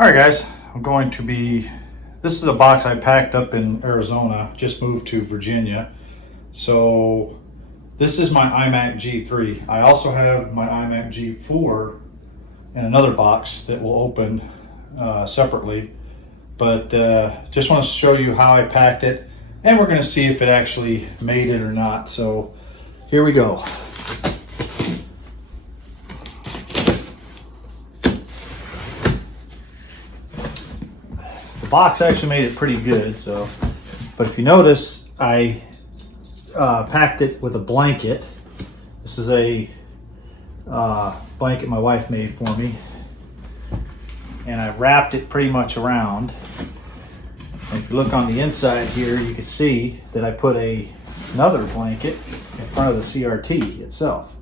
Alright guys, this is a box I packed up in Arizona, just moved to Virginia. So this is my iMac G3. I also have my iMac G4 in another box that will open separately. But just want to show you how I packed it, and we're going to see if it actually made it or not. So here we go. The box actually made it pretty good, but if you notice, I packed it with a blanket. This is a blanket my wife made for me, and I wrapped it pretty much around. And if you look on the inside here, you can see that I put another blanket in front of the CRT itself.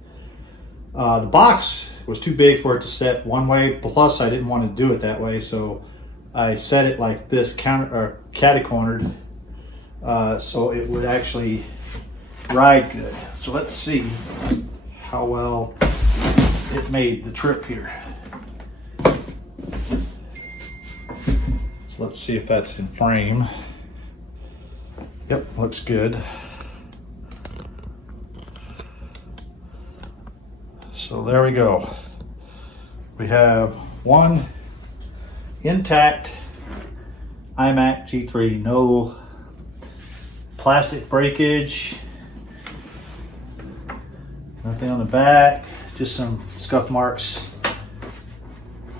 The box was too big for it to set one way, plus I didn't want to do it that way, so I set it like this, catty-cornered, so it would actually ride good. So let's see how well it made the trip here. So let's see if that's in frame. Yep, looks good. So there we go. We have one intact iMac G3, no plastic breakage, nothing on the back, just some scuff marks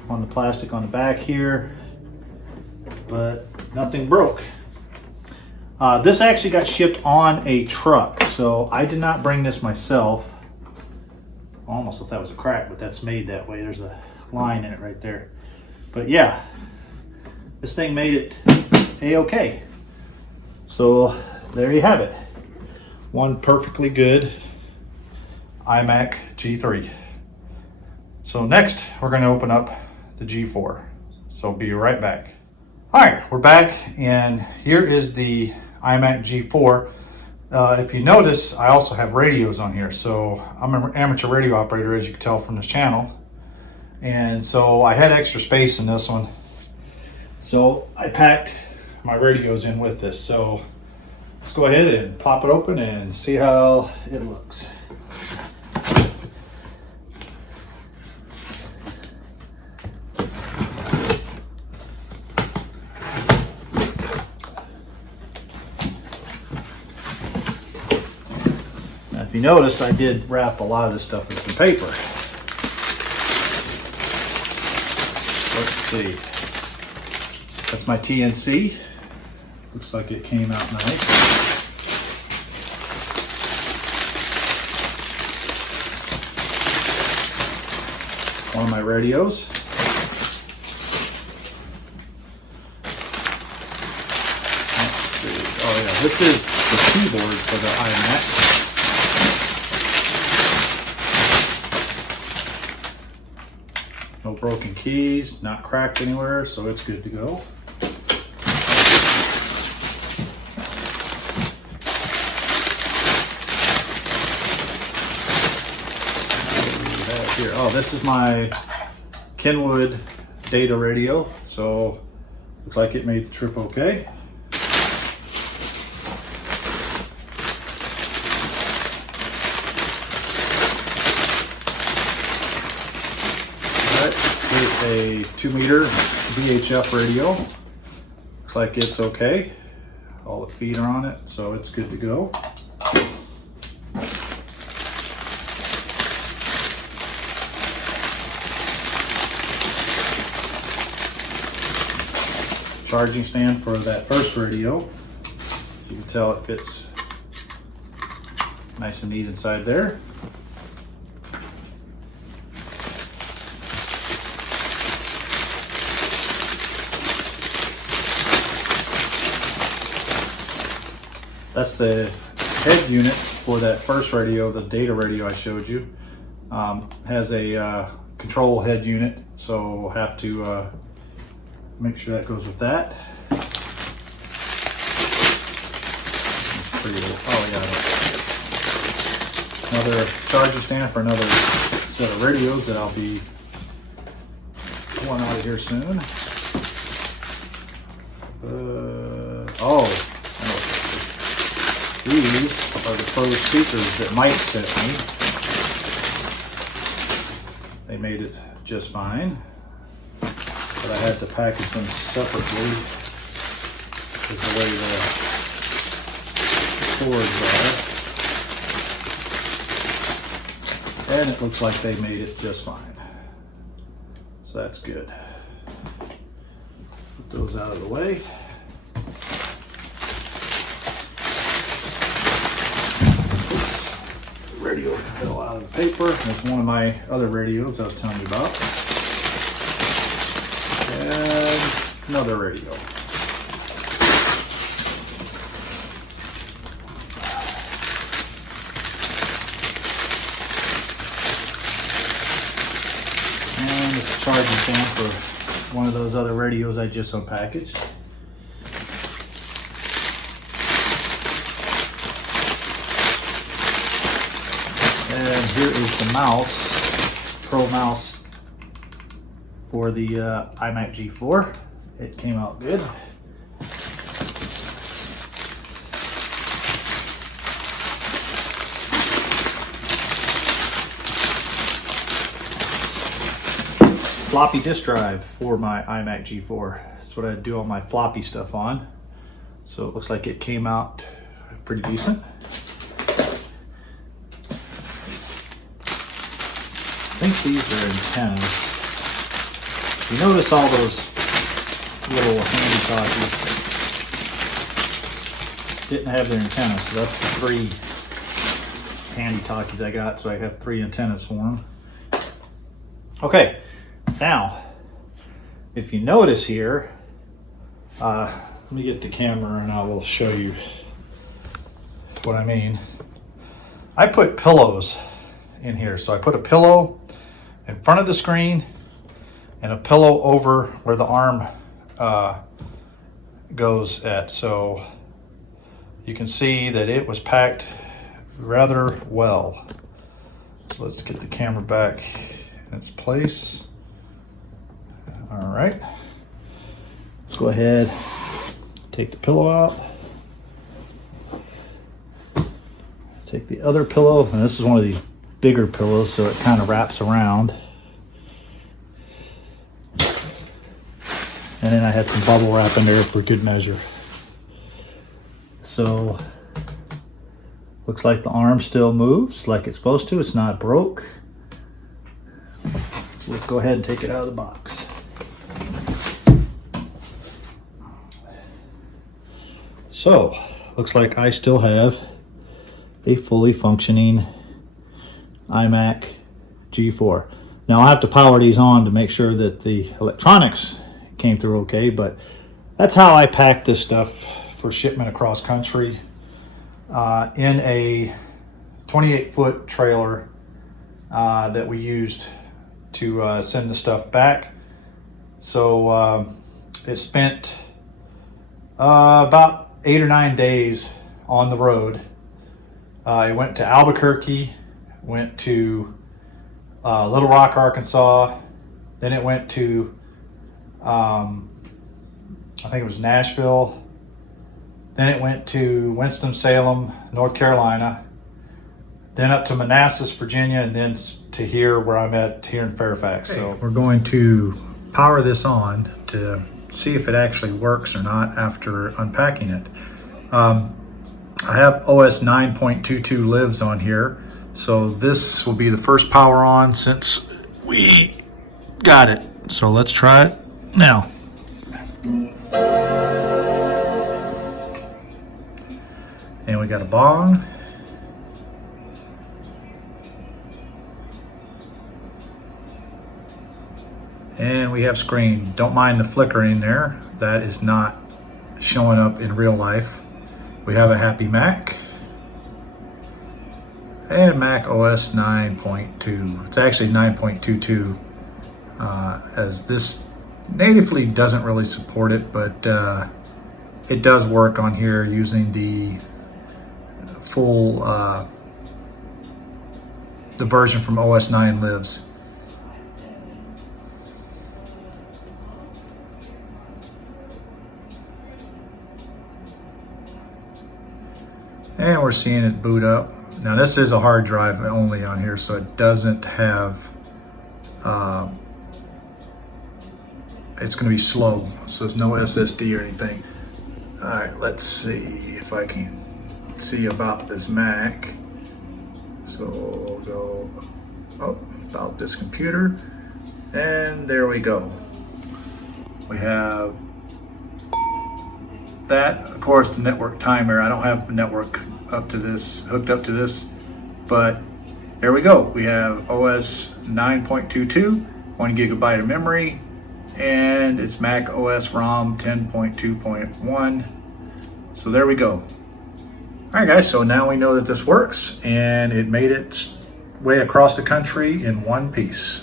on the plastic on the back here, but nothing broke. This actually got shipped on a truck, so I did not bring this myself. Almost thought that was a crack, but that's made that way. There's a line in it right there. But yeah, this thing made it a-okay. So there you have it. One perfectly good iMac G3. So next, we're going to open up the G4. So be right back. All right, we're back, and here is the iMac G4. If you notice, I also have radios on here. So I'm an amateur radio operator, as you can tell from this channel. And so I had extra space in this one, so I packed my radios in with this. So let's go ahead and pop it open and see how it looks. Now, if you notice, I did wrap a lot of this stuff with some paper. Let's see. That's my TNC. Looks like it came out nice. One of my radios. Let's see. Oh yeah, this is the keyboard for the iMac. No broken keys, not cracked anywhere, so it's good to go. Here. Oh, this is my Kenwood data radio, so looks like it made the trip okay. A 2-meter VHF radio. Looks like it's okay. All the feet are on it, so it's good to go. Charging stand for that first radio. You can tell it fits nice and neat inside there. That's the head unit for that first radio, the data radio I showed you. Has a control head unit, so we'll have to make sure that goes with that. Oh yeah, another charger stand for another set of radios that I'll be pulling out of here soon. Oh, these are the Pro speakers that Mike sent me. They made it just fine, but I had to package them separately because the way the cords are. And it looks like they made it just fine. So that's good. Put those out of the way. Radio fell out of the paper. That's one of my other radios I was telling you about. And another radio. And this is a charging fan for one of those other radios I just unpackaged. And here is the mouse, Pro mouse for the iMac G4. It came out good. Floppy disk drive for my iMac G4. That's what I do all my floppy stuff on. So it looks like it came out pretty decent. I think these are antennas. You notice all those little handy talkies didn't have their antennas, so that's the 3 handy talkies I got, so I have 3 antennas for them. Okay, now, if you notice here, let me get the camera and I will show you what I mean. I put pillows in here, so I put a pillow in front of the screen and a pillow over where the arm goes at, so you can see that it was packed rather well. So let's get the camera back in its place. All right, let's go ahead, take the pillow out, take the other pillow, and this is one of these bigger pillows, so it kind of wraps around. And then I had some bubble wrap in there for good measure. So looks like the arm still moves like it's supposed to. It's not broke. So let's go ahead and take it out of the box. So looks like I still have a fully functioning iMac G4. Now I'll have to power these on to make sure that the electronics came through okay, but that's how I pack this stuff for shipment across country in a 28-foot trailer that we used to send the stuff back. So it spent about 8 or 9 days on the road. It went to Albuquerque, went to Little Rock, Arkansas, then it went to I think it was Nashville, then it went to Winston-Salem, North Carolina, then up to Manassas, Virginia, and then to here where I'm at here in Fairfax. Okay. So we're going to power this on to see if it actually works or not after unpacking it. I have OS 9.22 lives on here, so this will be the first power on since we got it. So let's try it now. And we got a bong. And we have screen. Don't mind the flickering there. That is not showing up in real life. We have a happy Mac. And Mac OS 9.2. It's actually 9.22 as this natively doesn't really support it, but it does work on here using the full the version from OS 9 lives. And we're seeing it boot up. Now this is a hard drive only on here, so it doesn't have, it's gonna be slow. So there's no SSD or anything. All right, let's see if I can see about this Mac. So we'll go about this computer, and there we go. We have that, of course, the network timer. I don't have the network hooked up to this, but there we go. We have OS 9.22, 1 gigabyte of memory, and it's Mac OS ROM 10.2.1. So there we go. All right, guys, so now we know that this works, and it made its way across the country in one piece.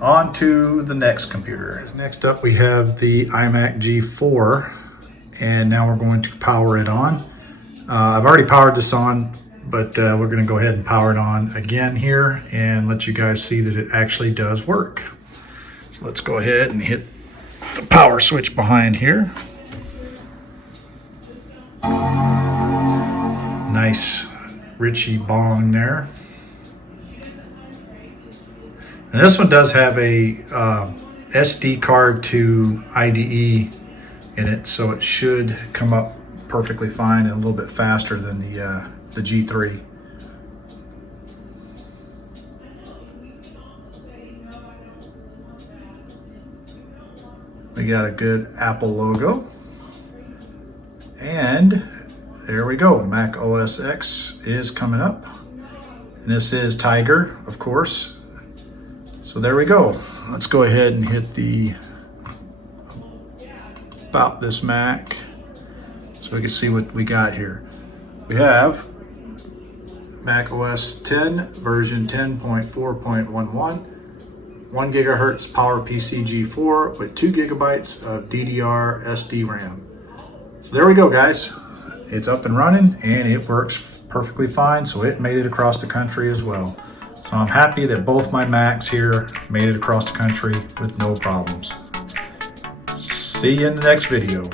On to the next computer. Next up, we have the iMac G4, and now we're going to power it on. I've already powered this on, but we're going to go ahead and power it on again here and let you guys see that it actually does work. So let's go ahead and hit the power switch behind here. Nice Richie bong there. And this one does have a SD card to IDE in it, so it should come up perfectly fine and a little bit faster than the G3. We got a good Apple logo, and there we go. Mac OS X is coming up, and this is Tiger, of course. So there we go. Let's go ahead and hit the about this Mac so we can see what we got here. We have Mac OS 10 version 10.4.11, 1 gigahertz PowerPC G4 with 2 gigabytes of DDR SD RAM. So there we go, guys. It's up and running, and it works perfectly fine, so it made it across the country as well. So I'm happy that both my Macs here made it across the country with no problems. See you in the next video.